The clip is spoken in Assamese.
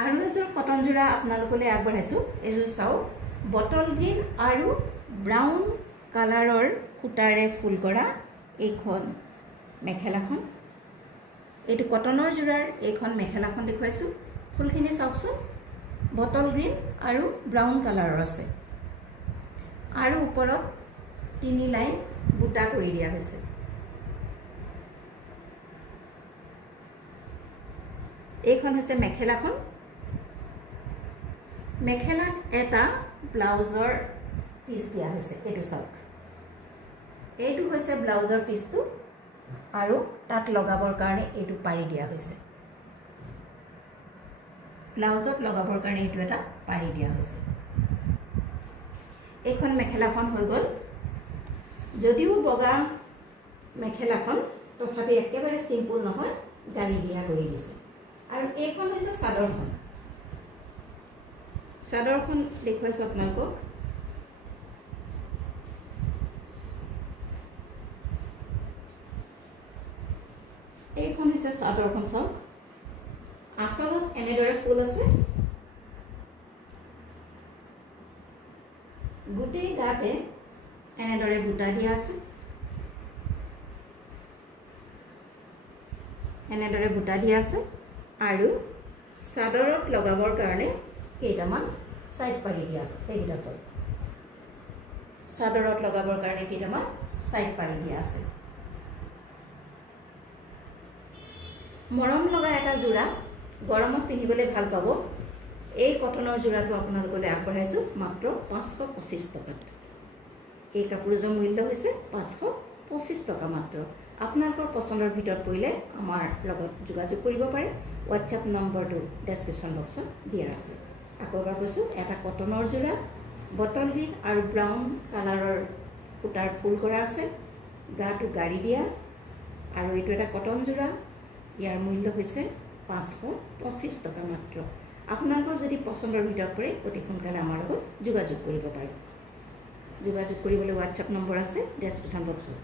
আৰু এযোৰ কটন যোৰা আপোনালোকলৈ আগবঢ়াইছো এযোৰ চাও বটল গ্ৰীণ আৰু ব্ৰাউন কালাৰৰ সূতাৰে ফুল কৰা এইখন মেখেলাখন এইটো কটনৰ যোৰাৰ এইখন মেখেলাখন দেখুৱাইছো ফুলখিনি চাওকচোন বটল গ্ৰীণ আৰু ব্ৰাউন কালাৰৰ আছে আৰু ওপৰত 3 লাইন বুটা কৰি দিয়া হৈছে এইখন হৈছে মেখেলাখন মেখেলাত এটা ব্লাউজৰ পিস দিয়া হৈছে এটো চাওক এইটো হৈছে ব্লাউজৰ পিসটো আৰু তাত লগাবৰ কাৰণে এইটো পাৰি দিয়া হৈছে ব্লাউজত লগাবৰ কাৰণে এইটো এটা পাৰি দিয়া হৈছে এইখন মেখেলাখন হৈ গল যদিও বগা মেখেলাখন তথাপি একেবাৰে সিম্পল নহয় গালি দিয়া কৰি দিছে আৰু এইখন হৈছে চাদৰখন দেখুৱাইছো আপোনালোকক এইখন হৈছে চাদৰখন চাওক আঁচলত এনেদৰে ফুল আছে গোটেই গাতে এনেদৰে বুটা দিয়া আছে এনেদৰে বুটা দিয়া আছে আৰু চাদৰত লগাবৰ কাৰণে কেইটামান সাইড পাৰি দিয়া আছে এইটা সব চাদৰত লগাবৰ কাৰণে কেইটামান সাইড পাৰি দিয়া আছে মৰম লগা এটা যোৰা গৰমত পিন্ধিবলৈ ভাল পাব এই কটনৰ যোৰাটো আপোনালোকলৈ আগবঢ়াইছো মাত্ৰ 525 টকাত এই কাপোৰজোৰ মূল্য হৈছে 525 টকা মাত্ৰ আপোনালোকৰ পছন্দৰ ভিতৰত পৰিলে আমাৰ লগত যোগাযোগ কৰিব পাৰে WhatsApp নম্বৰটো ডেসক্ৰিপচন বক্সত দিয়া আছে আকৌবাৰ কৈছো এটা কটনৰ যোৰা বটল গ্ৰীণ আৰু ব্ৰাউন কালাৰৰ সূতাৰ ফুল কৰা আছে গাটো গাড়ি দিয়া আৰু এইটো এটা কটন যোৰা ইয়াৰ মূল্য হৈছে 525 টকা মাত্ৰ আপোনালোকৰ যদি পছন্দৰ ভিতৰত পৰে অতি সোনকালে আমাৰ লগত যোগাযোগ কৰিব পাৰে যোগাযোগ কৰিবলৈ WhatsApp নম্বৰ আছে ডেসক্ৰিপচন বক্সত